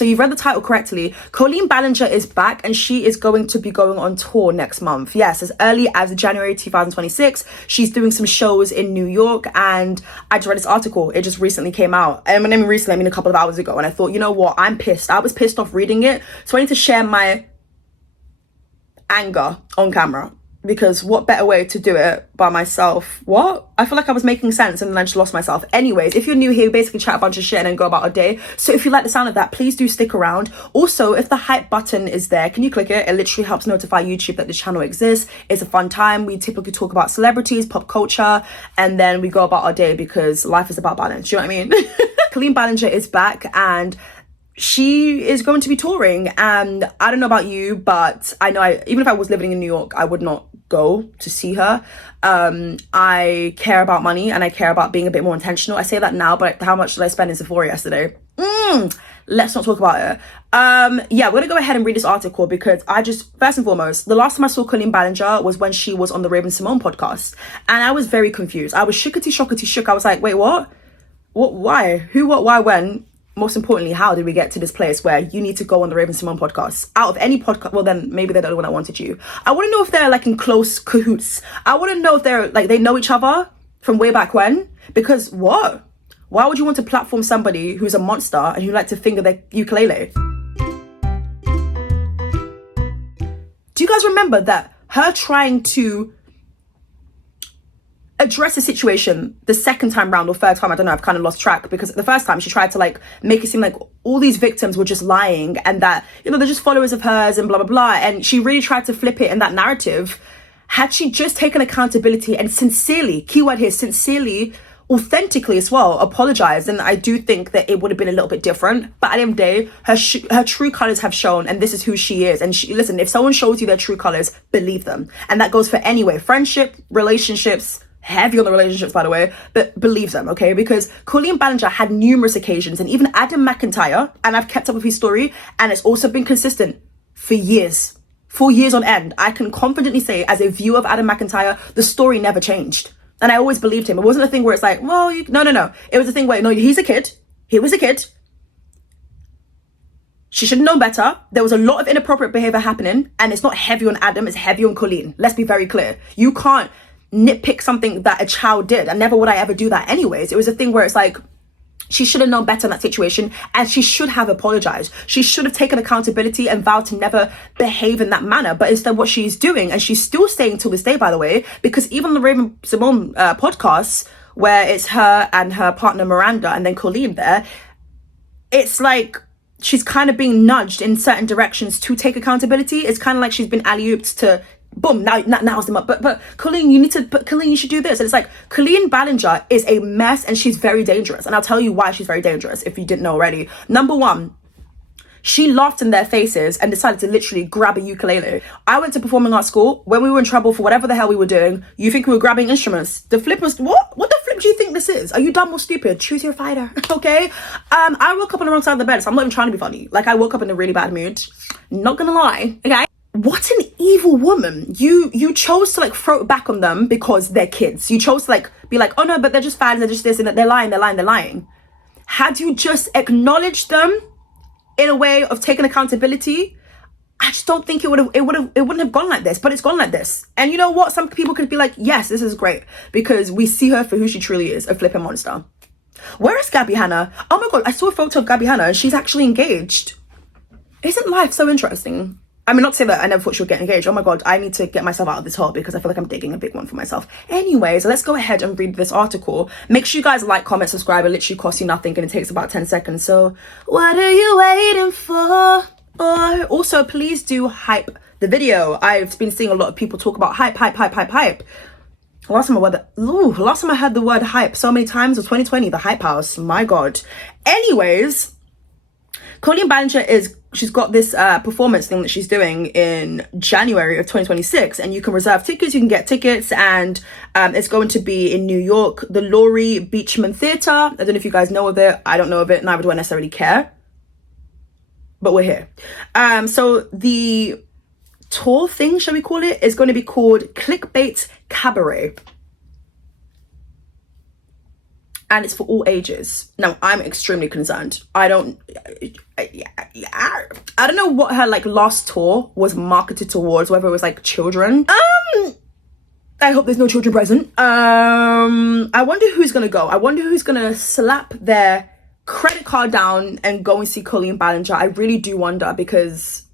So you've read the title correctly. Colleen Ballinger is back and she is going to be going on tour next month. Yes, as early as January 2026. She's doing some shows in New York, and I just read this article. It just recently came out. And when I mean recently, I mean a couple of hours ago. And I thought, you know what? I'm pissed. I was pissed off reading it. So I need to share my anger on camera. Because what better way to do it by myself? What? I feel like I was making sense and then I just lost myself. Anyways, if you're new here, we basically chat a bunch of shit and then go about our day. So if you like the sound of that, please do stick around. Also, if the hype button is there, can you click it? It literally helps notify YouTube that this channel exists. It's a fun time. We typically talk about celebrities, pop culture, and then we go about our day because life is about balance. You know what I mean? Colleen Ballinger is back and she is going to be touring, and I don't know about you, but I know even if I was living in New York, I would not go to see her. I care about money and I care about being a bit more intentional. I say that now, but how much did I spend in Sephora yesterday? Let's not talk about it. Yeah, we're gonna go ahead and read this article because I just, first and foremost, the last time I saw Colleen Ballinger was when she was on the Raven Simone podcast, and I was very confused. I was shookity shook. I was like, wait, what? Why? Who, what, why, when? Most importantly, how did we get to this place where you need to go on the Raven Simone podcast? Out of any podcast, well then maybe they're the one that wanted you. I want to know if they're like in close cahoots. I want to know if they're like, they know each other from way back when. Because what? Why would you want to platform somebody who's a monster and who like to finger their ukulele? Do you guys remember that her trying to address the situation the second time round or third time, I don't know, I've kind of lost track, because the first time she tried to like make it seem like all these victims were just lying and that, you know, they're just followers of hers and blah blah blah, and she really tried to flip it in that narrative. Had she just taken accountability and sincerely, keyword here, sincerely, authentically as well, apologized, and I do think that it would have been a little bit different. But at the end of the day, her true colors have shown, and this is who she is. And she, listen, if someone shows you their true colors, believe them. And that goes for anyway, friendship, relationships, heavy on the relationships, by the way, but believe them, okay? Because Colleen Ballinger had numerous occasions, and even Adam McIntyre, and I've kept up with his story, and it's also been consistent for years on end. I can confidently say, as a viewer of Adam McIntyre, the story never changed. And I always believed him. It wasn't a thing where it's like, well, no. It was a thing where, no, he's a kid. He was a kid. She should have known better. There was a lot of inappropriate behavior happening, and it's not heavy on Adam, it's heavy on Colleen. Let's be very clear. You can't nitpick something that a child did, and never would I ever do that anyways. It was a thing where it's like, she should have known better in that situation, and she should have apologized. She should have taken accountability and vowed to never behave in that manner. But instead what she's doing, and she's still staying till this day, by the way, because even the Raven Simone podcasts, where it's her and her partner Miranda and then Colleen there, it's like she's kind of being nudged in certain directions to take accountability. It's kind of like she's been alley-ooped to boom, now's them up. But Colleen, Colleen, you should do this. And it's like, Colleen Ballinger is a mess, and she's very dangerous. And I'll tell you why she's very dangerous, if you didn't know already. Number one, she laughed in their faces and decided to literally grab a ukulele. I went to performing arts school. When we were in trouble for whatever the hell we were doing, you think we were grabbing instruments? The flip was, what the flip do you think this is? Are you dumb or stupid? Choose your fighter, okay? I woke up on the wrong side of the bed, so I'm not even trying to be funny. Like, I woke up in a really bad mood. Not gonna lie, okay? What an evil woman. You chose to like throw it back on them because they're kids. You chose to like be like, oh no, but they're just fans, they're just this and that, they're lying. Had you just acknowledged them in a way of taking accountability, I just don't think it wouldn't have gone like this, but it's gone like this. And you know what? Some people could be like, yes, this is great, because we see her for who she truly is, a flipping monster. Where is Gabby Hanna? Oh my God, I saw a photo of Gabby Hanna and she's actually engaged. Isn't life so interesting? I mean, not to say that I never thought she would get engaged. Oh my God, I need to get myself out of this hole because I feel like I'm digging a big one for myself. Anyways, let's go ahead and read this article. Make sure you guys like, comment, subscribe. It literally costs you nothing and it takes about 10 seconds. So what are you waiting for? Or also, please do hype the video. I've been seeing a lot of people talk about hype. Last time I heard the word hype so many times was 2020, the Hype House. My God. Anyways, Colleen Ballinger she's got this performance thing that she's doing in January of 2026, and you can reserve tickets, you can get tickets, and it's going to be in New York, the Laurie Beachman Theatre. I don't know if you guys know of it. I don't know of it, neither do I necessarily care, but we're here. So the tour thing, shall we call it, is going to be called Clickbait Cabaret. and it's for all ages. Now, I'm extremely concerned. I don't know what her like last tour was marketed towards, whether it was like children. I hope there's no children present. I wonder who's gonna go. I wonder who's gonna slap their credit card down and go and see Colleen Ballinger. I really do wonder, because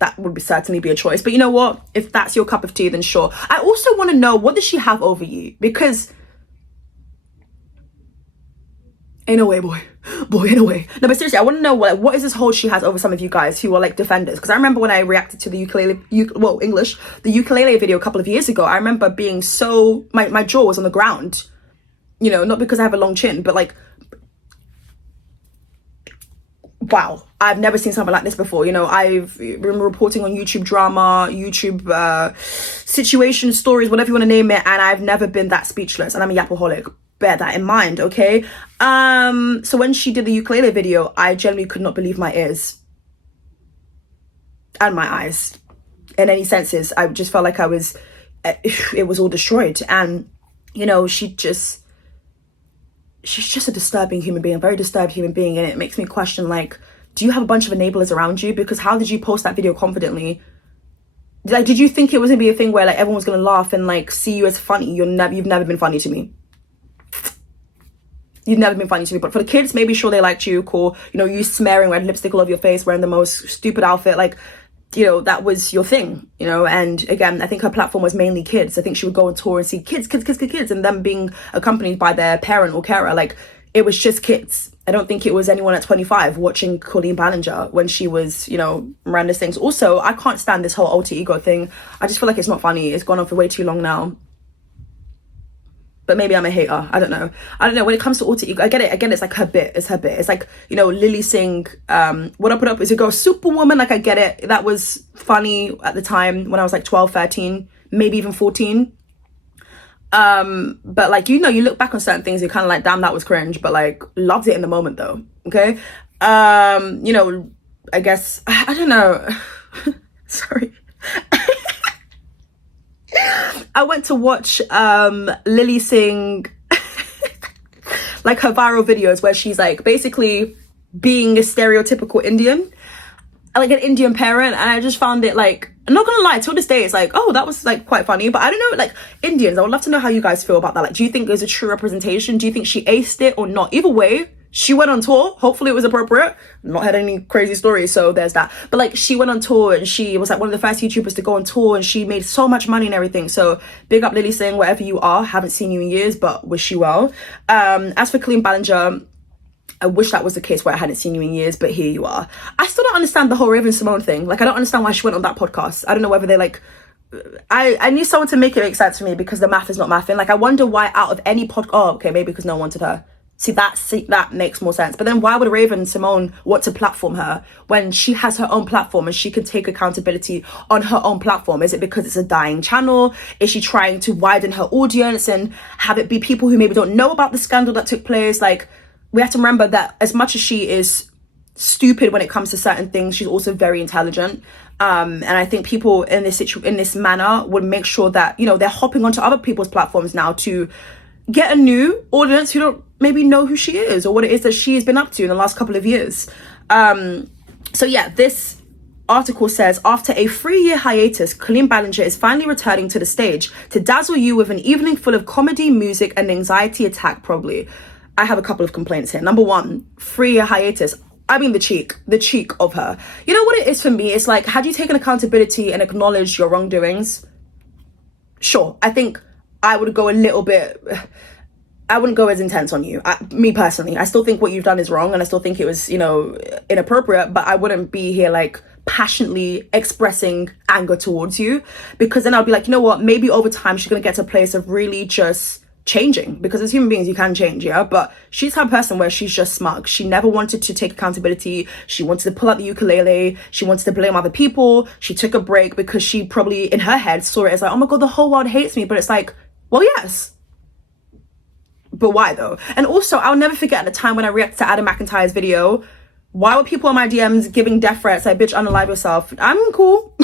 that would certainly be a choice. But you know what? If that's your cup of tea, then sure. I also want to know, what does she have over you? Because ain't no way, boy, ain't no way. No, but seriously, I want to know what is this hold she has over some of you guys who are like defenders. Because I remember when I reacted to the the ukulele video a couple of years ago, I remember being so, my jaw was on the ground, you know, not because I have a long chin, but like, wow, I've never seen something like this before. You know, I've been reporting on YouTube drama, YouTube situation stories, whatever you want to name it, and I've never been that speechless, and I'm a yapaholic. Bear that in mind, okay? So when she did the ukulele video, I genuinely could not believe my ears and my eyes in any senses. I just felt like it was all destroyed. And, you know, she's just a disturbing human being, a very disturbed human being. And it makes me question, like, do you have a bunch of enablers around you? Because how did you post that video confidently? Like, did you think it was gonna be a thing where like everyone was gonna laugh and like see you as funny? You've never been funny to me. You've never been funny to me. But for the kids, maybe sure they liked you, cool. You know, you smearing red lipstick all over your face, wearing the most stupid outfit, like, you know, that was your thing, you know. And again, I think her platform was mainly kids. I think she would go on tour and see kids, and them being accompanied by their parent or carer. Like, it was just kids. I don't think it was anyone at 25 watching Colleen Ballinger when she was, you know, ran these things. Also, I can't stand this whole alter ego thing. I just feel like it's not funny. It's gone on for way too long now. But maybe I'm a hater. I don't know. When it comes to alter ego, I get it. Again, it's like her bit. It's her bit. It's like, you know, Lily Singh, what I put up is a girl Superwoman. Like, I get it. That was funny at the time when I was like 12, 13, maybe even 14. But like, you know, you look back on certain things, you're kind of like, damn, that was cringe. But like, loved it in the moment though. Okay. You know, I guess, I don't know. Sorry. I went to watch Lily Singh like her viral videos where she's like basically being a stereotypical Indian, like an Indian parent, and I just found it like, I'm not gonna lie, till this day it's like, oh, that was like quite funny. But I don't know, like, Indians, I would love to know how you guys feel about that. Like, do you think it was a true representation? Do you think she aced it or not? Either way, she went on tour. Hopefully it was appropriate. Not had any crazy stories, so there's that. But like, she went on tour and she was like one of the first YouTubers to go on tour, and she made so much money and everything. So big up Lily Singh, wherever you are. Haven't seen you in years, but wish you well. As for Colleen Ballinger, I wish that was the case where I hadn't seen you in years, but here you are. I still don't understand the whole Raven Simone thing. Like, I don't understand why she went on that podcast. I don't know whether they like, I need someone to make it make sense for me, because the math is not mathing. Like, I wonder why out of any oh, okay, maybe because no one wanted her. See, that makes more sense. But then why would Raven Simone want to platform her when she has her own platform and she can take accountability on her own platform? Is it because it's a dying channel? Is she trying to widen her audience and have it be people who maybe don't know about the scandal that took place? Like, we have to remember that as much as she is stupid when it comes to certain things, she's also very intelligent. And I think people in this manner would make sure that, you know, they're hopping onto other people's platforms now to get a new audience who don't maybe know who she is or what it is that she has been up to in the last couple of years. So yeah, this article says, after a 3-year hiatus, Colleen Ballinger is finally returning to the stage to dazzle you with an evening full of comedy, music, and anxiety attack, probably. I have a couple of complaints here. Number one, 3-year hiatus. I mean, the cheek of her. You know what it is for me? It's like, had you taken accountability and acknowledged your wrongdoings? Sure, I think I would go a little bit, I wouldn't go as intense on you. Me personally, I still think what you've done is wrong, and I still think it was, you know, inappropriate, but I wouldn't be here like passionately expressing anger towards you, because then I'll be like, you know what, maybe over time she's gonna get to a place of really just changing, because as human beings you can change, yeah. But she's her person where she's just smug. She never wanted to take accountability. She wanted to pull out the ukulele. She wanted to blame other people. She took a break because she probably in her head saw it as like, oh my god, the whole world hates me. But it's like, well, yes, but why though? And also, I'll never forget the time when I reacted to Adam McIntyre's video. Why were people on my DMs giving death threats like, bitch, unalive yourself? I'm cool.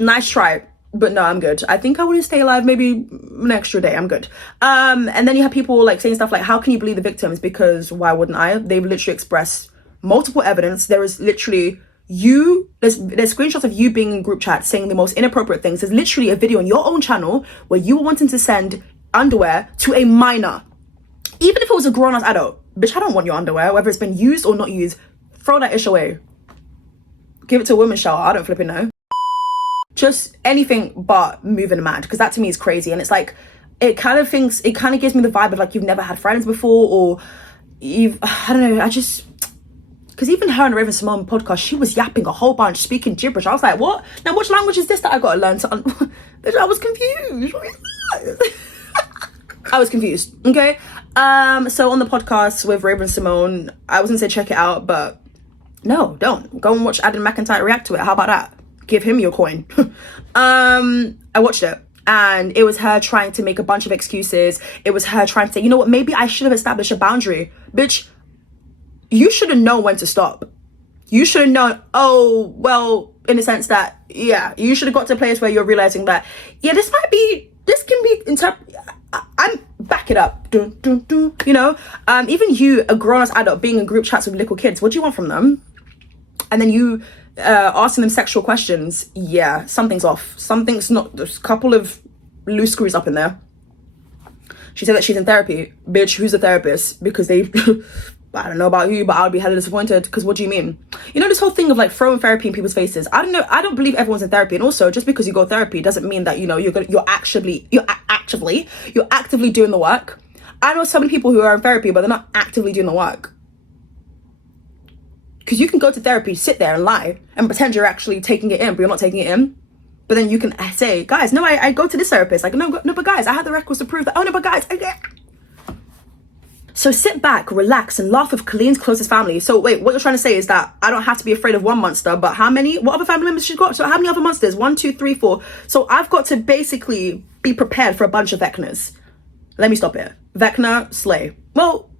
Nice try. But no, I'm good. I think I want to stay alive maybe an extra day. I'm good. And then you have people like saying stuff like, how can you believe the victims? Because why wouldn't I? They've literally expressed multiple evidence. There is literally there's screenshots of you being in group chat saying the most inappropriate things. There's literally a video on your own channel where you were wanting to send underwear to a minor. Even if it was a grown-ass adult. Bitch, I don't want your underwear, whether it's been used or not used. Throw that ish away. Give it to a women's shower. I don't flipping know. Just anything but moving mad, because that to me is crazy. And it's like, it kind of gives me the vibe of like you've never had friends before, or I don't know, because even her and Raven Simone podcast, she was yapping a whole bunch, speaking gibberish. I was like, what? Now which language is this that I gotta learn to Bitch, I was confused. I was confused. Okay. So on the podcast with Raven Simone, I was gonna say check it out, but no, don't. Go and watch Adam McIntyre react to it. How about that? Give him your coin. I watched it, and it was her trying to make a bunch of excuses. It was her trying to say, you know what, maybe I should have established a boundary. Bitch, you should have known when to stop. You should have known, oh, well, in the sense that, yeah, you should have got to a place where you're realizing that, yeah, this can be I'm back it up. Dun, dun, dun, you know, even you, a grown-ass adult, being in group chats with little kids, what do you want from them? And then you asking them sexual questions. Yeah, something's off. Something's not. There's a couple of loose screws up in there. She said that she's in therapy. Bitch, who's a therapist? Because they I don't know about you, but I would be hella disappointed. Because what do you mean? You know, this whole thing of like throwing therapy in people's faces. I don't know. I don't believe everyone's in therapy. And also, just because you go to therapy doesn't mean that, you know, you're actively doing the work. I know so many people who are in therapy, but they're not actively doing the work. Because you can go to therapy, sit there and lie and pretend you're actually taking it in, but you're not taking it in. But then you can say, guys, no, I go to this therapist. Like, no, but guys, I had the records to prove that. Oh, no, but guys, So sit back, relax, and laugh with Colleen's closest family. So wait, what you're trying to say is that I don't have to be afraid of one monster, but what other family members she's got? So how many other monsters? 1, 2, 3, 4. So I've got to basically be prepared for a bunch of Vecnas. Let me stop it. Vecna, slay. Well,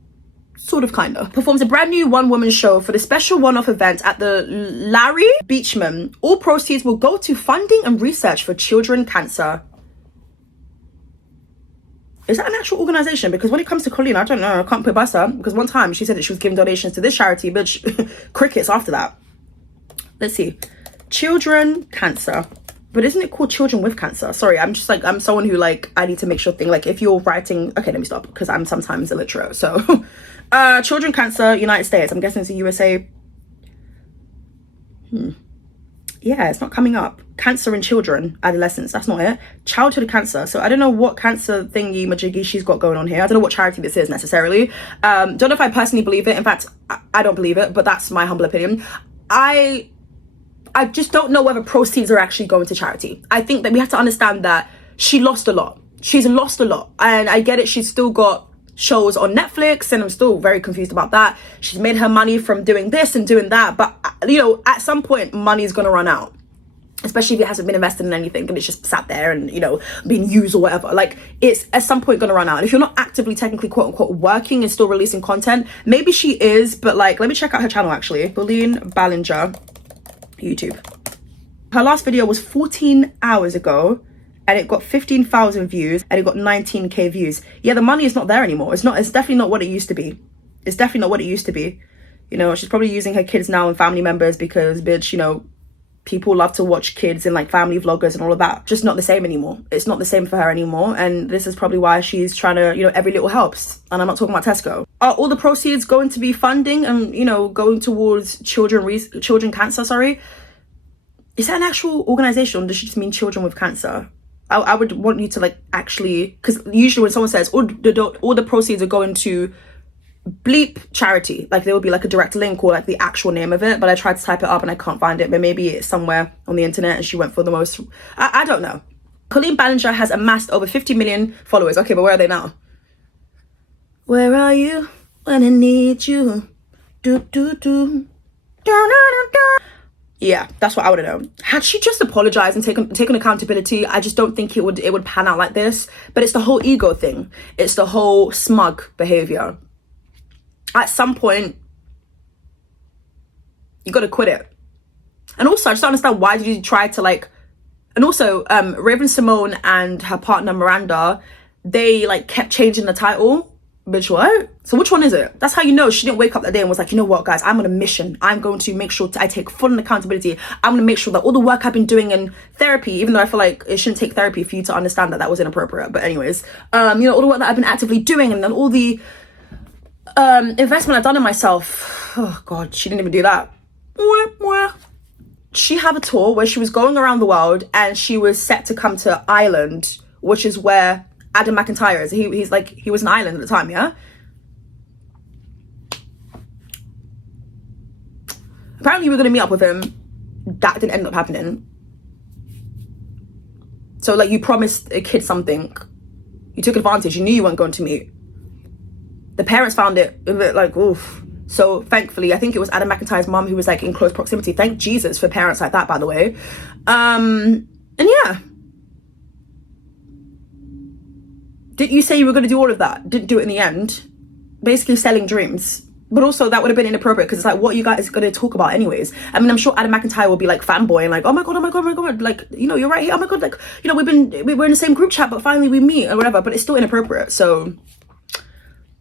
sort of, kind of. Performs a brand new one-woman show for the special one-off event at the Larry Beachman. All proceeds will go to funding and research for children cancer. Is that an actual organization? Because when it comes to Colleen, I don't know. I can't put it past her. Because one time she said that she was giving donations to this charity, but crickets after that. Let's see. Children cancer. But isn't it called children with cancer? Sorry, I'm just like, I'm someone who like, I need to make sure like if you're writing, okay, let me stop because I'm sometimes illiterate. So children cancer, United States. I'm guessing it's the USA. Yeah, it's not coming up. Cancer in children, adolescents. That's not it. Childhood cancer. So I don't know what cancer thingy majiggy she's got going on here. I don't know what charity this is necessarily. Don't know if I personally believe it. In fact, I don't believe it, but that's my humble opinion. I just don't know whether proceeds are actually going to charity. I think that we have to understand that she lost a lot. She's lost a lot. And I get it. She's still got shows on Netflix, and I'm still very confused about that. She's made her money from doing this and doing that. But, you know, at some point, money is going to run out. Especially if it hasn't been invested in anything and it's just sat there and, you know, being used or whatever. Like, it's at some point going to run out. And if you're not actively, technically, quote unquote, working and still releasing content, maybe she is. But, like, let me check out her channel, actually. Colleen Ballinger. YouTube. Her last video was 14 hours ago and it got 15,000 views and it got 19k views. Yeah, the money is not there anymore. It's definitely not what it used to be. It's definitely not what it used to be. You know, she's probably using her kids now and family members because, bitch, you know, people love to watch kids and like family vloggers and all of that. Just not the same anymore. It's not the same for her anymore. And this is probably why she's trying to, you know, every little helps. And I'm not talking about Tesco. Are all the proceeds going to be funding and, you know, going towards children cancer, sorry? Is that an actual organization or does she just mean children with cancer? I would want you to like actually, because usually when someone says all the proceeds are going to bleep charity, like there would be like a direct link or like the actual name of it, but I tried to type it up and I can't find it, but maybe it's somewhere on the internet and she went for the most. I don't know. Colleen Ballinger has amassed over 50 million followers. Okay, but where are they now? Where are you when I need you? Do do do. Yeah, that's what I would have known. Had she just apologized and taken accountability, I just don't think it would pan out like this. But it's the whole ego thing. It's the whole smug behavior. At some point, you got to quit it. And also, I just don't understand, why did you try to like And also, Raven Simone and her partner Miranda, they like kept changing the title. Bitch, what? So which one is it? That's how you know she didn't wake up that day and was like, you know what, guys, I'm on a mission. I'm going to make sure I take full accountability. I'm going to make sure that all the work I've been doing in therapy, even though I feel like it shouldn't take therapy for you to understand that that was inappropriate. But anyways, you know, all the work that I've been actively doing, and then all the investment I've done in myself. Oh God, she didn't even do that. She had a tour where she was going around the world, and she was set to come to Ireland, which is where Adam McIntyre is. He's like, he was in Ireland at the time, yeah? Apparently we were going to meet up with him. That didn't end up happening. So like, you promised a kid something. You took advantage. You knew you weren't going to meet. The parents found it a bit like, oof. So thankfully, I think it was Adam McIntyre's mum who was like in close proximity. Thank Jesus for parents like that, by the way. And yeah. Did you say you were going to do all of that? Didn't do it in the end. Basically selling dreams. But also that would have been inappropriate, because it's like, what are you guys going to talk about anyways? I mean, I'm sure Adam McIntyre will be like fanboy and like, oh my God, oh my God, oh my God. Like, you know, you're right here. Oh my God. Like, you know, we were in the same group chat, but finally we meet or whatever. But it's still inappropriate. So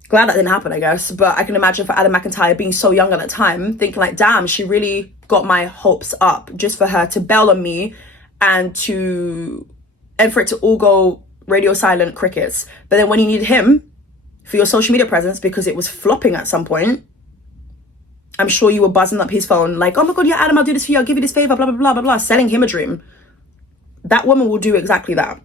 glad that didn't happen, I guess. But I can imagine for Adam McIntyre being so young at the time, thinking like, damn, she really got my hopes up just for her to bail on me and for it to all go radio silent crickets. But then when you needed him for your social media presence, because it was flopping at some point, I'm sure you were buzzing up his phone like, oh my God, yeah, Adam, I'll do this for you. I'll give you this favor, blah, blah, blah, blah, blah, selling him a dream. That woman will do exactly that.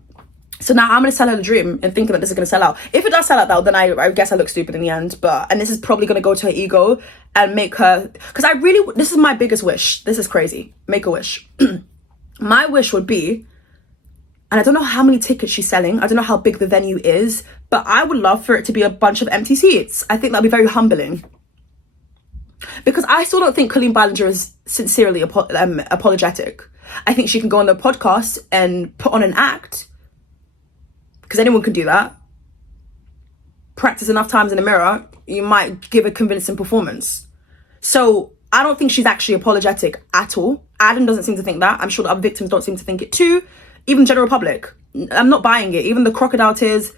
So now I'm going to sell her the dream and thinking that this is going to sell out. If it does sell out though, then I guess I look stupid in the end. And this is probably going to go to her ego and make her, because this is my biggest wish. This is crazy. Make a wish. My wish would be, and I don't know how many tickets she's selling. I don't know how big the venue is, but I would love for it to be a bunch of empty seats. I think that'd be very humbling. Because I still don't think Colleen Ballinger is sincerely apologetic. I think she can go on the podcast and put on an act, because anyone can do that. Practice enough times in the mirror, you might give a convincing performance. So I don't think she's actually apologetic at all. Adam doesn't seem to think that. I'm sure the other victims don't seem to think it too. Even general public. I'm not buying it. Even the crocodile tears.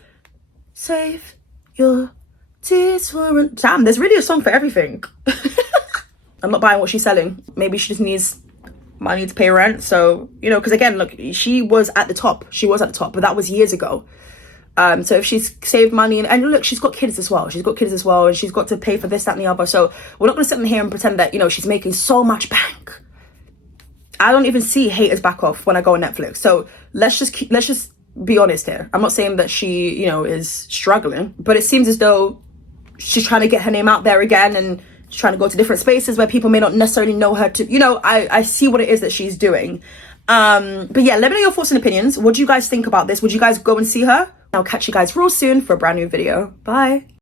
Save your tears for... Damn, there's really a song for everything. I'm not buying what she's selling. Maybe she just needs money to pay rent. So, you know, because again, look, she was at the top. She was at the top, but that was years ago. So if she's saved money, and look, she's got kids as well. And she's got to pay for this, that, and the other. So we're not going to sit in here and pretend that, you know, she's making so much bank. I don't even see haters back off when I go on Netflix. So let's just be honest here. I'm not saying that she, you know, is struggling, but it seems as though she's trying to get her name out there again, and she's trying to go to different spaces where people may not necessarily know her to, you know, I see what it is that she's doing. But yeah, let me know your thoughts and opinions. What do you guys think about this? Would you guys go and see her? I'll catch you guys real soon for a brand new video. Bye.